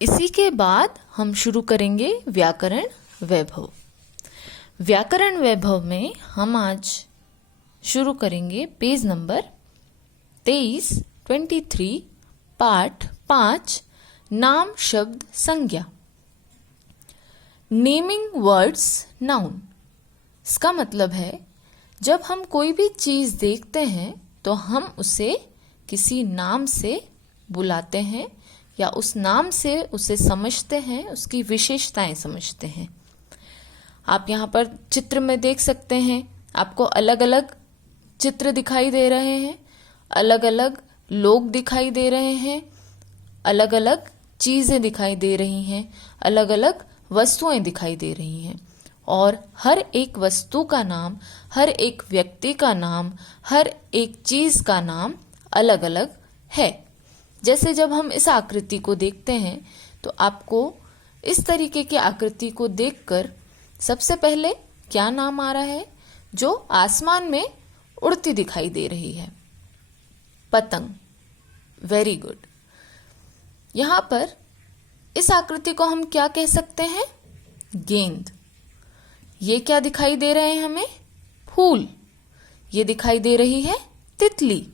इसी के बाद हम शुरू करेंगे व्याकरण वैभव। व्याकरण वैभव में हम आज शुरू करेंगे पेज नंबर 23 पाठ 5 नाम शब्द संज्ञा। Naming words noun. इसका मतलब है जब हम कोई भी चीज देखते हैं तो हम उसे किसी नाम से बुलाते हैं या उस नाम से उसे समझते हैं, उसकी विशेषताएं समझते हैं। आप यहाँ पर चित्र में देख सकते हैं, आपको अलग अलग चित्र दिखाई दे रहे हैं, अलग अलग लोग दिखाई दे रहे हैं, अलग अलग चीजें दिखाई दे रही हैं, अलग अलग वस्तुएं दिखाई दे रही हैं और हर एक वस्तु का नाम, हर एक व्यक्ति का नाम, हर एक चीज का नाम अलग अलग है। जैसे जब हम इस आकृति को देखते हैं तो आपको इस तरीके की आकृति को देखकर सबसे पहले क्या नाम आ रहा है? जो आसमान में उड़ती दिखाई दे रही है, पतंग। Very good. यहां पर इस आकृति को हम क्या कह सकते हैं? गेंद। ये क्या दिखाई दे रहे हैं हमें? फूल। ये दिखाई दे रही है तितली।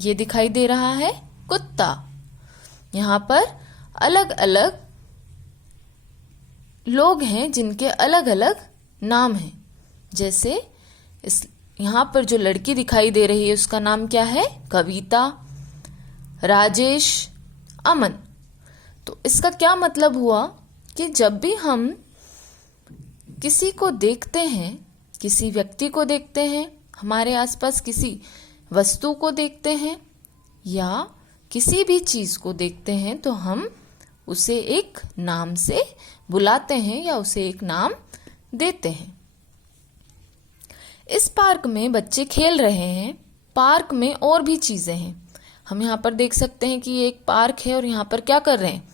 ये दिखाई दे रहा है कुत्ता। यहां पर अलग अलग लोग हैं जिनके अलग अलग नाम हैं। जैसे इस यहां पर जो लड़की दिखाई दे रही है उसका नाम क्या है? कविता, राजेश, अमन। तो इसका क्या मतलब हुआ कि जब भी हम किसी को देखते हैं, किसी व्यक्ति को देखते हैं, हमारे आसपास किसी वस्तु को देखते हैं या किसी भी चीज को देखते हैं तो हम उसे एक नाम से बुलाते हैं या उसे एक नाम देते हैं। इस पार्क में बच्चे खेल रहे हैं। पार्क में और भी चीजें हैं। हम यहाँ पर देख सकते हैं कि ये एक पार्क है और यहाँ पर क्या कर रहे हैं?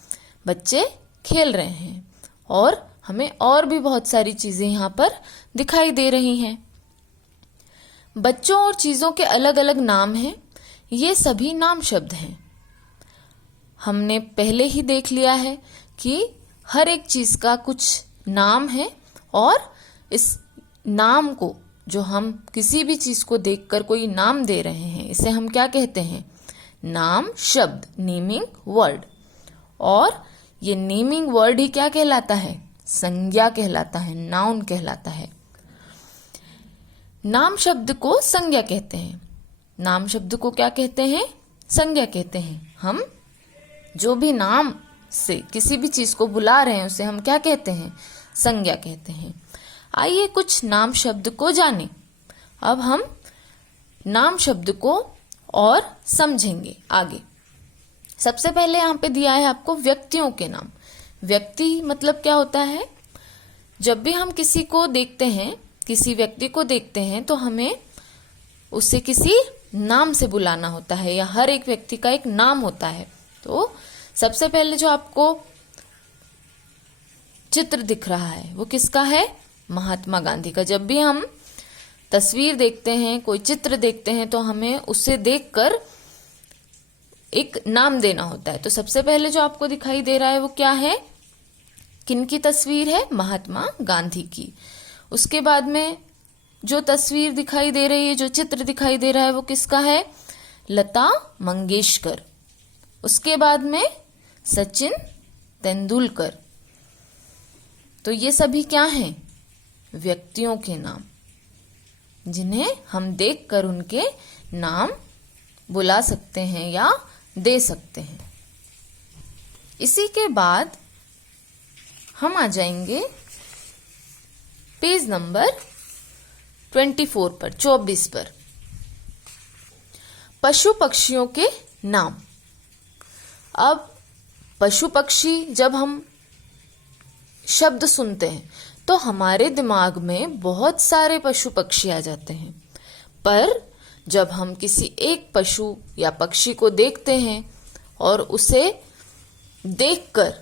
बच्चे खेल रहे हैं और हमें और भी बहुत सारी चीजें यहाँ पर दिखाई दे रही हैं। बच्चों और चीजों के अलग अलग नाम हैं। ये सभी नाम शब्द हैं। हमने पहले ही देख लिया है कि हर एक चीज का कुछ नाम है और इस नाम को, जो हम किसी भी चीज को देखकर कोई नाम दे रहे हैं, इसे हम क्या कहते हैं? नाम शब्द, नेमिंग वर्ड। और ये नेमिंग वर्ड ही क्या कहलाता है? संज्ञा कहलाता है, नाउन कहलाता है। नाम शब्द को संज्ञा कहते हैं। नाम शब्द को क्या कहते हैं? संज्ञा कहते हैं। हम जो भी नाम से किसी भी चीज को बुला रहे हैं उसे हम क्या कहते हैं? संज्ञा कहते हैं। आइए कुछ नाम शब्द को जानें। अब हम नाम शब्द को और समझेंगे आगे। सबसे पहले यहाँ पे दिया है आपको व्यक्तियों के नाम। व्यक्ति मतलब क्या होता है? जब भी हम किसी को देखते हैं, किसी व्यक्ति को देखते हैं तो हमें उसे किसी नाम से बुलाना होता है या हर एक व्यक्ति का एक नाम होता है। तो सबसे पहले जो आपको चित्र दिख रहा है वो किसका है? महात्मा गांधी का। जब भी हम तस्वीर देखते हैं, कोई चित्र देखते हैं तो हमें उसे देखकर एक नाम देना होता है। तो सबसे पहले जो आपको दिखाई दे रहा है वो क्या है? किनकी तस्वीर है? महात्मा गांधी की। उसके बाद में जो तस्वीर दिखाई दे रही है, जो चित्र दिखाई दे रहा है वो किसका है? लता मंगेशकर। उसके बाद में सचिन तेंदुलकर। तो ये सभी क्या हैं? व्यक्तियों के नाम, जिन्हें हम देखकर उनके नाम बुला सकते हैं या दे सकते हैं। इसी के बाद हम आ जाएंगे पेज नंबर 24 पर, 24 पर। पशु पक्षियों के नाम। अब पशु पक्षी जब हम शब्द सुनते हैं तो हमारे दिमाग में बहुत सारे पशु पक्षी आ जाते हैं। पर जब हम किसी एक पशु या पक्षी को देखते हैं और उसे देखकर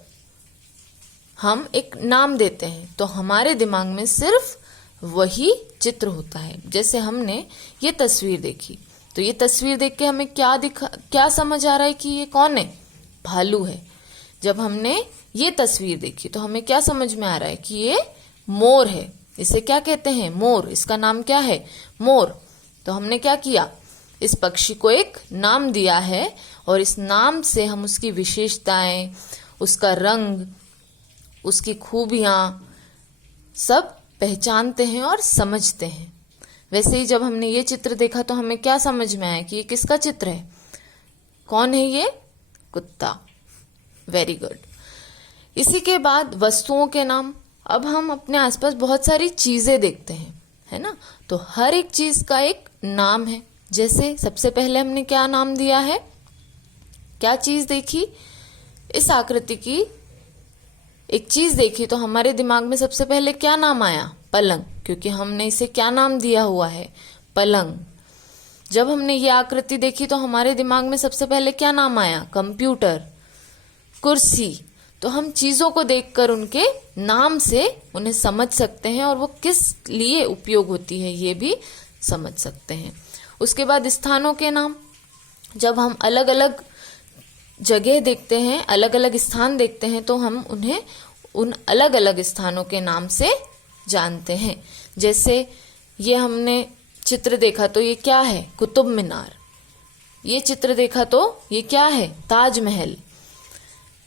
हम एक नाम देते हैं तो हमारे दिमाग में सिर्फ वही चित्र होता है। जैसे हमने ये तस्वीर देखी तो ये तस्वीर देख के हमें क्या समझ आ रहा है कि ये कौन है? भालू है। जब हमने ये तस्वीर देखी तो हमें क्या समझ में आ रहा है कि ये मोर है। इसे क्या कहते हैं? मोर। इसका नाम क्या है? मोर। तो हमने क्या किया? इस पक्षी को एक नाम दिया है और इस नाम से हम उसकी विशेषताएं, उसका रंग, उसकी खूबियां सब पहचानते हैं और समझते हैं। वैसे ही जब हमने ये चित्र देखा तो हमें क्या समझ में आया कि ये किसका चित्र है? कौन है ये? कुत्ता। Very good. इसी के बाद वस्तुओं के नाम। अब हम अपने आसपास बहुत सारी चीजें देखते हैं, है ना? तो हर एक चीज का एक नाम है। जैसे सबसे पहले हमने क्या नाम दिया है? क्या चीज देखी? इस आकृति की एक चीज देखी तो हमारे दिमाग में सबसे पहले क्या नाम आया? पलंग, क्योंकि हमने इसे क्या नाम दिया हुआ है? पलंग। जब हमने ये आकृति देखी तो हमारे दिमाग में सबसे पहले क्या नाम आया? कंप्यूटर, कुर्सी। तो हम चीजों को देखकर उनके नाम से उन्हें समझ सकते हैं और वो किस लिए उपयोग होती है ये भी समझ सकते हैं। उसके बाद स्थानों के नाम। जब हम अलग अलग जगह देखते हैं, अलग अलग स्थान देखते हैं तो हम उन्हें उन अलग अलग स्थानों के नाम से जानते हैं। जैसे ये हमने चित्र देखा तो ये क्या है? कुतुब मीनार। ये चित्र देखा तो ये क्या है? ताजमहल।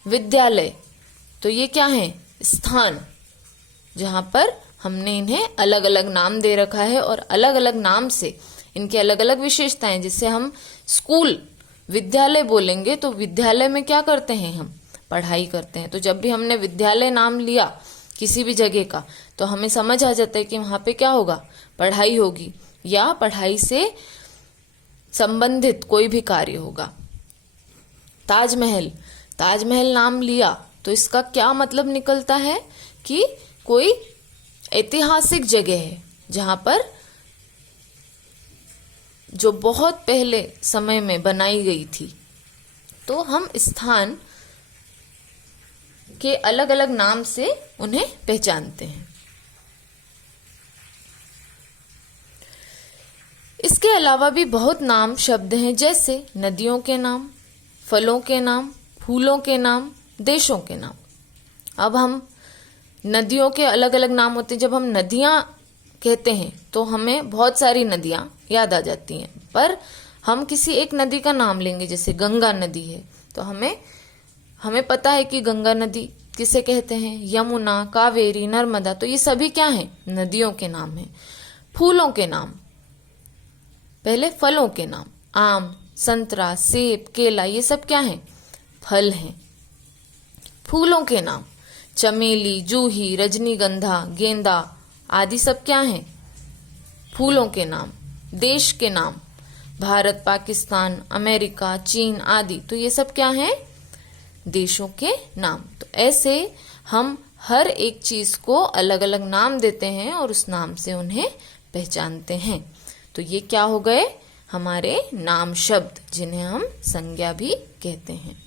विद्यालय, तो ये क्या है? स्थान, जहां पर हमने इन्हें अलग अलग नाम दे रखा है और अलग अलग नाम से इनके अलग अलग विशेषताएं। जैसे हम स्कूल, विद्यालय बोलेंगे तो विद्यालय में क्या करते हैं? हम पढ़ाई करते हैं। तो जब भी हमने विद्यालय नाम लिया किसी भी जगह का तो हमें समझ आ जाता है कि वहां पे क्या होगा? पढ़ाई होगी या पढ़ाई से संबंधित कोई भी कार्य होगा। ताजमहल, ताजमहल नाम लिया तो इसका क्या मतलब निकलता है कि कोई ऐतिहासिक जगह है जहां पर जो बहुत पहले समय में बनाई गई थी। तो हम स्थान के अलग अलग नाम से उन्हें पहचानते हैं। इसके अलावा भी बहुत नाम शब्द हैं, जैसे नदियों के नाम, फलों के नाम, फूलों के नाम, देशों के नाम। अब हम नदियों के अलग अलग नाम होते हैं। जब हम नदियां कहते हैं तो हमें बहुत सारी नदियां याद आ जाती हैं, पर हम किसी एक नदी का नाम लेंगे, जैसे गंगा नदी है तो हमें पता है कि गंगा नदी किसे कहते हैं? यमुना, कावेरी, नर्मदा। तो ये सभी क्या हैं? नदियों के नाम हैं। फूलों के नाम, पहले फलों के नाम। आम, संतरा, सेब, केला, ये सब क्या हैं? फल हैं। फूलों के नाम, चमेली, जूही, रजनीगंधा, गेंदा आदि सब क्या हैं? फूलों के नाम। देश के नाम, भारत, पाकिस्तान, अमेरिका, चीन आदि। तो ये सब क्या हैं? देशों के नाम। तो ऐसे हम हर एक चीज को अलग अलग नाम देते हैं और उस नाम से उन्हें पहचानते हैं। तो ये क्या हो गए? हमारे नाम शब्द, जिन्हें हम संज्ञा भी कहते हैं।